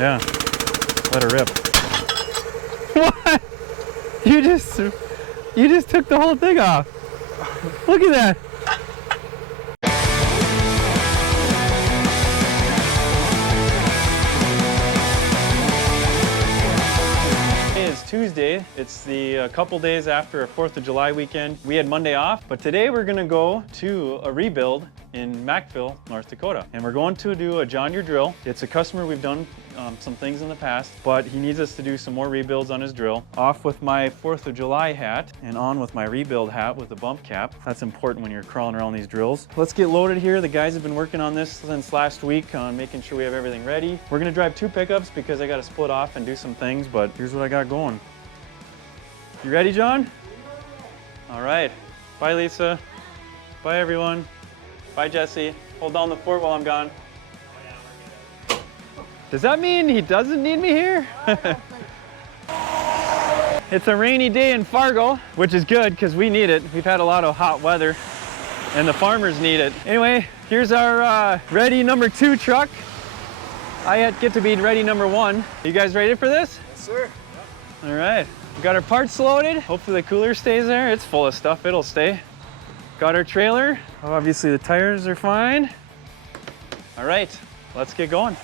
Yeah, let her rip. What? You just took the whole thing off. Look at that. It's Tuesday. It's the couple days after a 4th of July weekend. We had Monday off, but today we're gonna go to a rebuild in Mackville, North Dakota. And we're going to do a John Deere drill. It's a customer we've done some things in the past, but he needs us to do some more rebuilds on his drill. Off with my 4th of July hat and on with my rebuild hat with a bump cap. That's important when you're crawling around these drills. Let's get loaded here. The guys have been working on this since last week on making sure we have everything ready. We're gonna drive 2 pickups because I gotta split off and do some things, but here's what I got going. You ready, John? All right. Bye, Lisa. Bye, everyone. Bye, Jesse. Hold down the fort while I'm gone. Does that mean he doesn't need me here? It's a rainy day in Fargo, which is good because we need it. We've had a lot of hot weather and the farmers need it. Anyway, here's our ready number 2 truck. I get to be ready number 1. You guys ready for this? Yes, sir. All right. We got our parts loaded. Hopefully the cooler stays there. It's full of stuff, it'll stay. Got our trailer. Obviously the tires are fine. All right, let's get going.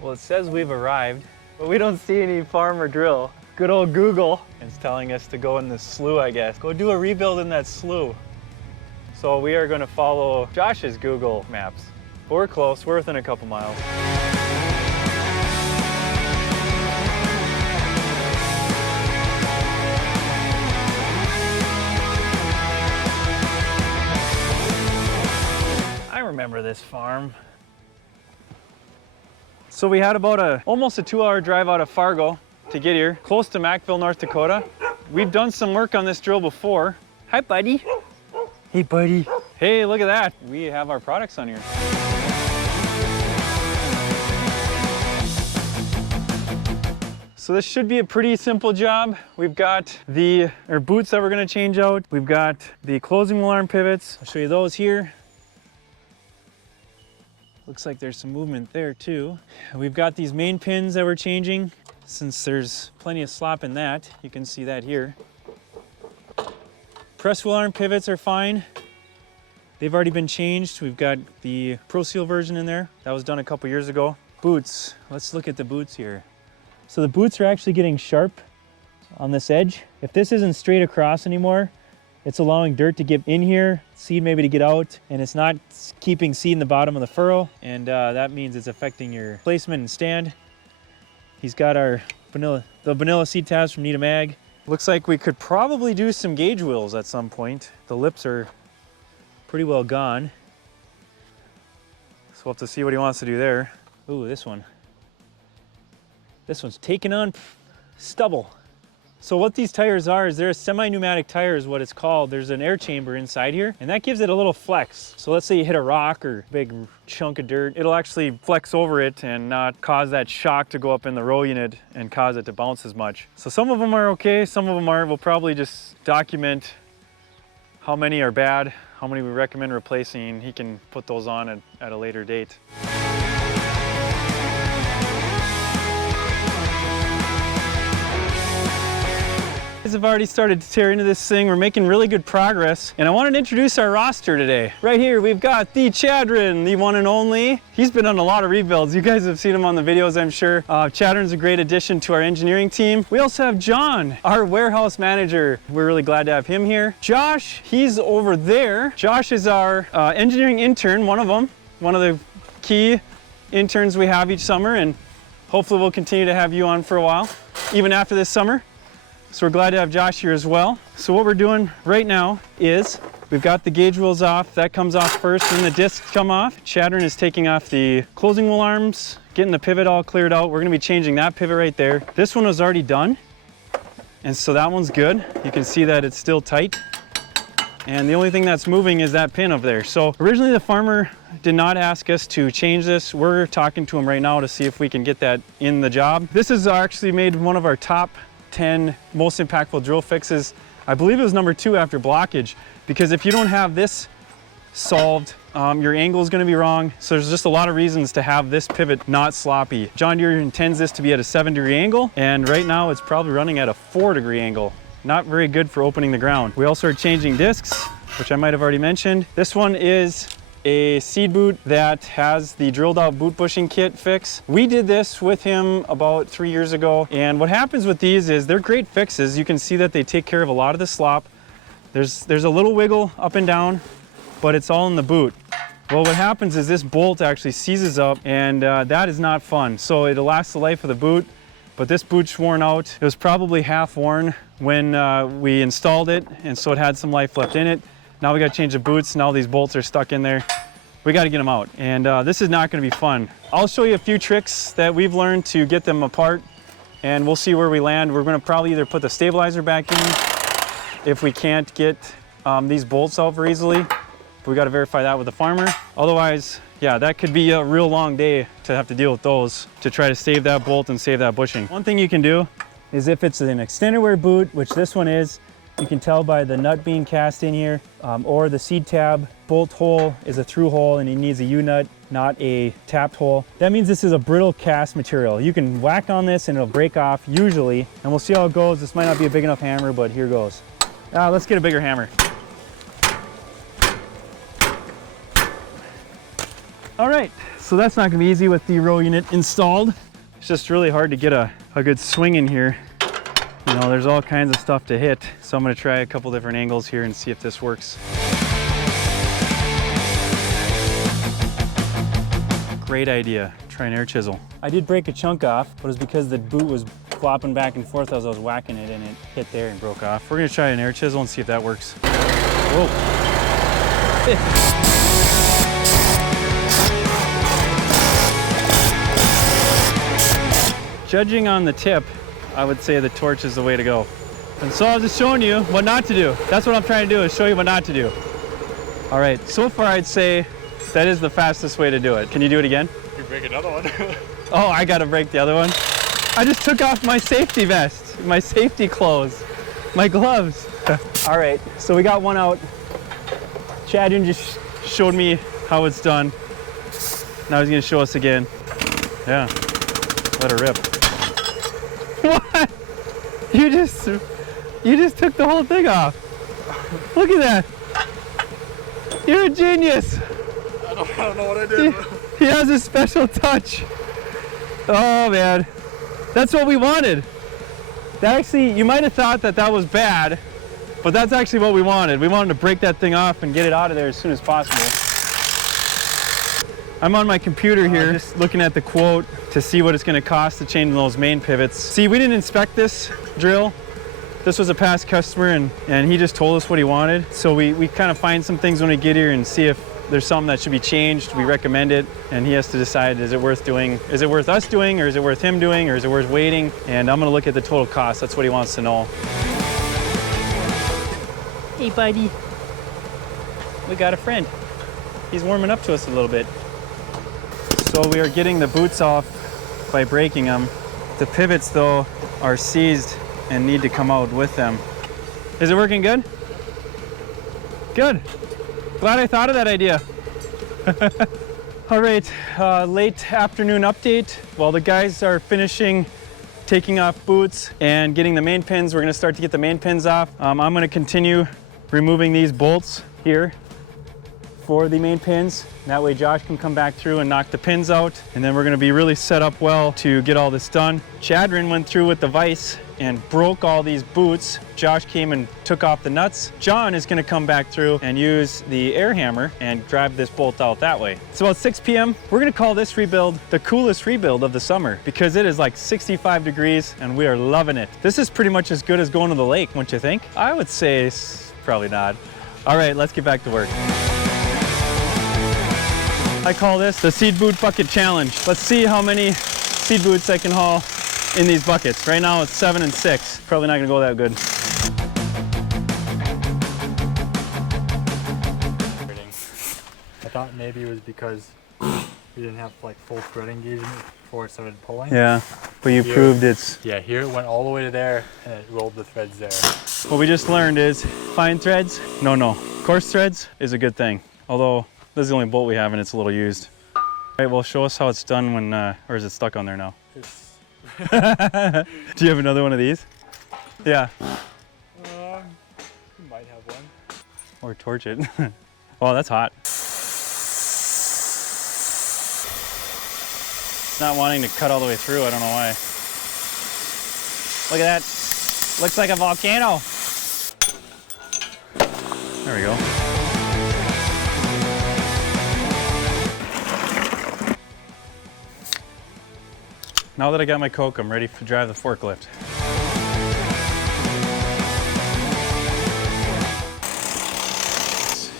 Well, it says we've arrived, but we don't see any farm or drill. Good old Google is telling us to go in this slough, I guess. Go do a rebuild in that slough. So we are gonna follow Josh's Google Maps. But we're close, we're within a couple miles. I remember this farm. So we had about almost a 2-hour drive out of Fargo to get here, close to Mackville, North Dakota. We've done some work on this drill before. Hi, buddy. Hey, buddy. Hey, look at that. We have our products on here. So this should be a pretty simple job. We've got our boots that we're gonna change out. We've got the closing wheel arm pivots. I'll show you those here. Looks like there's some movement there too. We've got these main pins that we're changing. Since there's plenty of slop in that, you can see that here. Press wheel arm pivots are fine. They've already been changed. We've got the Pro Seal version in there. That was done a couple years ago. Boots, let's look at the boots here. So the boots are actually getting sharp on this edge. If this isn't straight across anymore, it's allowing dirt to get in here, seed maybe to get out, and it's not keeping seed in the bottom of the furrow, and that means it's affecting your placement and stand. He's got the vanilla seed tabs from Need a Mag. Looks like we could probably do some gauge wheels at some point. The lips are pretty well gone. So we'll have to see what he wants to do there. Ooh, this one. This one's taking on stubble. So what these tires are is they're a semi-pneumatic tire is what it's called. There's an air chamber inside here, and that gives it a little flex. So let's say you hit a rock or a big chunk of dirt, it'll actually flex over it and not cause that shock to go up in the row unit and cause it to bounce as much. So some of them are okay, some of them aren't. We'll probably just document how many are bad, how many we recommend replacing. He can put those on at a later date. I've already started to tear into this thing. We're making really good progress, and I wanted to introduce our roster today. Right here we've got the Chadrin, the one and only. He's been on a lot of rebuilds. You guys have seen him on the videos, I'm sure. Chadrin's a great addition to our engineering team. We also have John, our warehouse manager. We're really glad to have him here. Josh, he's over there. Josh is our engineering intern, one of them, one of the key interns we have each summer, and hopefully we'll continue to have you on for a while, even after this summer. So we're glad to have Josh here as well. So what we're doing right now is we've got the gauge wheels off. That comes off first, and the discs come off. Chadrin is taking off the closing wheel arms, getting the pivot all cleared out. We're gonna be changing that pivot right there. This one was already done, and so that one's good. You can see that it's still tight. And the only thing that's moving is that pin over there. So originally the farmer did not ask us to change this. We're talking to him right now to see if we can get that in the job. This has actually made one of our top 10 most impactful drill fixes. I believe it was number 2 after blockage, because if you don't have this solved, your angle is going to be wrong. So there's just a lot of reasons to have this pivot not sloppy. John Deere intends this to be at a 7-degree angle, and right now it's probably running at a 4-degree angle. Not very good for opening the ground. We also are changing discs, which I might have already mentioned. This one is a seed boot that has the drilled out boot bushing kit fix. We did this with him about 3 years ago, and what happens with these is they're great fixes. You can see that they take care of a lot of the slop. There's a little wiggle up and down, but it's all in the boot. Well, what happens is this bolt actually seizes up, and that is not fun. So it'll last the life of the boot, but this boot's worn out. It was probably half worn when we installed it, and so it had some life left in it. Now we got to change the boots, and all these bolts are stuck in there. We got to get them out, and this is not going to be fun. I'll show you a few tricks that we've learned to get them apart, and we'll see where we land. We're going to probably either put the stabilizer back in if we can't get these bolts out very easily. We got to verify that with the farmer. Otherwise, yeah, that could be a real long day to have to deal with those to try to save that bolt and save that bushing. One thing you can do is if it's an extended wear boot, which this one is, you can tell by the nut being cast in here, or the seed tab bolt hole is a through hole and it needs a U-nut, not a tapped hole. That means this is a brittle cast material. You can whack on this and it'll break off usually, and we'll see how it goes. This might not be a big enough hammer, but here goes. Let's get a bigger hammer. All right, so that's not gonna be easy with the row unit installed. It's just really hard to get a good swing in here. You know, there's all kinds of stuff to hit. So I'm gonna try a couple different angles here and see if this works. Great idea, try an air chisel. I did break a chunk off, but it was because the boot was flopping back and forth as I was whacking it, and it hit there and broke off. We're gonna try an air chisel and see if that works. Whoa. Judging on the tip, I would say the torch is the way to go. And so I was just showing you what not to do. That's what I'm trying to do, is show you what not to do. All right, so far I'd say that is the fastest way to do it. Can you do it again? You break another one. Oh, I gotta break the other one. I just took off my safety vest, my safety clothes, my gloves. All right, so we got one out. Chadrin just showed me how it's done. Now he's gonna show us again. Yeah, let her rip. What? You just took the whole thing off. Look at that. You're a genius. I don't know what I did. He has a special touch. Oh man, that's what we wanted. That actually, you might have thought that that was bad, but that's actually what we wanted. We wanted to break that thing off and get it out of there as soon as possible. I'm on my computer here, just looking at the quote to see what it's going to cost to change those main pivots. See, we didn't inspect this drill. This was a past customer, and he just told us what he wanted. So we kind of find some things when we get here and see if there's something that should be changed. We recommend it, and he has to decide, is it worth doing? Is it worth us doing, or is it worth him doing, or is it worth waiting? And I'm going to look at the total cost. That's what he wants to know. Hey, buddy. We got a friend. He's warming up to us a little bit. So we are getting the boots off by breaking them. The pivots, though, are seized and need to come out with them. Is it working good? Good. Glad I thought of that idea. All right, late afternoon update. While the guys are finishing taking off boots and getting the main pins, we're gonna start to get the main pins off. I'm gonna continue removing these bolts here for the main pins. That way Josh can come back through and knock the pins out, and then we're gonna be really set up well to get all this done. Chadrin went through with the vise and broke all these boots. Josh came and took off the nuts. John is gonna come back through and use the air hammer and drive this bolt out that way. It's about 6 p.m. We're gonna call this rebuild the coolest rebuild of the summer because it is like 65 degrees and we are loving it. This is pretty much as good as going to the lake, wouldn't you think? I would say probably not. All right, let's get back to work. I call this the seed boot bucket challenge. Let's see how many seed boots I can haul in these buckets. Right now it's 7 and 6. Probably not gonna go that good. I thought maybe it was because we didn't have like full thread engagement before it started pulling. Yeah. But you Here. proved it's... Yeah, here it went all the way to there and it rolled the threads there. What we just learned is fine threads, no. Coarse threads is a good thing. Although this is the only bolt we have and it's a little used. All right, well, show us how it's done when, or is it stuck on there now? Do you have another one of these? Yeah. You might have one. Or torch it. Oh, that's hot. It's not wanting to cut all the way through, I don't know why. Look at that. Looks like a volcano. There we go. Now that I got my coke, I'm ready to drive the forklift.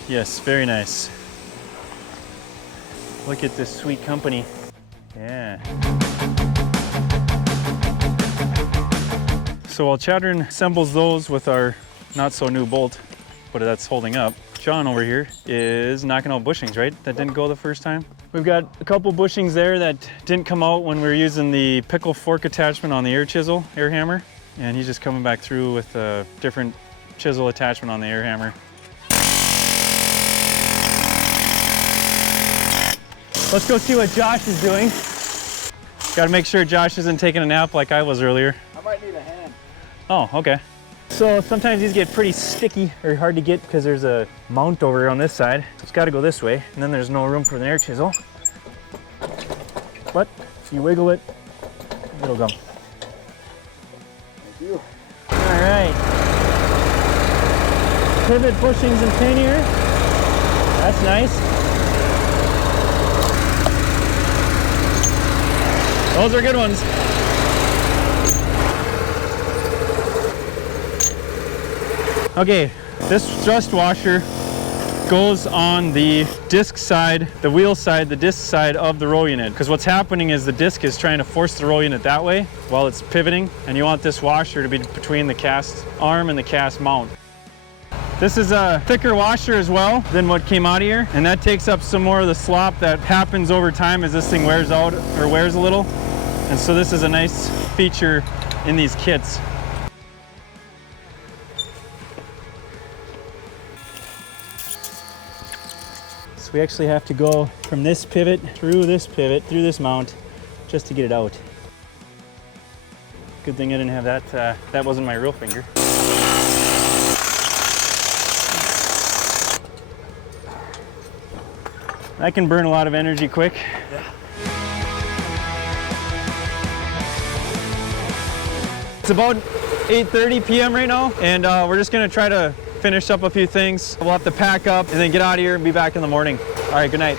Yes, very nice. Look at this sweet company. Yeah. So while Chadrin assembles those with our not so new bolt, but that's holding up, John over here is knocking out bushings, right? That didn't go the first time. We've got a couple bushings there that didn't come out when we were using the pickle fork attachment on the air hammer. And he's just coming back through with a different chisel attachment on the air hammer. Let's go see what Josh is doing. Got to make sure Josh isn't taking a nap like I was earlier. I might need a hand. Oh, okay. So sometimes these get pretty sticky or hard to get because there's a mount over here on this side. So it's got to go this way, and then there's no room for an air chisel. But if you wiggle it, it'll go. Thank you. All right. Pivot bushings and pin here. That's nice. Those are good ones. Okay, this thrust washer goes on the disc side, the wheel side, the disc side of the roll unit. Because what's happening is the disc is trying to force the roll unit that way while it's pivoting, and you want this washer to be between the cast arm and the cast mount. This is a thicker washer as well than what came out of here, and that takes up some more of the slop that happens over time as this thing wears out or wears a little. And so this is a nice feature in these kits. So we actually have to go from this pivot, through this mount, just to get it out. Good thing I didn't have that, that wasn't my real finger. That can burn a lot of energy quick. Yeah. It's about 8:30 p.m. right now, and we're just gonna try to finish up a few things. We'll have to pack up and then get out of here and be back in the morning. All right, good night.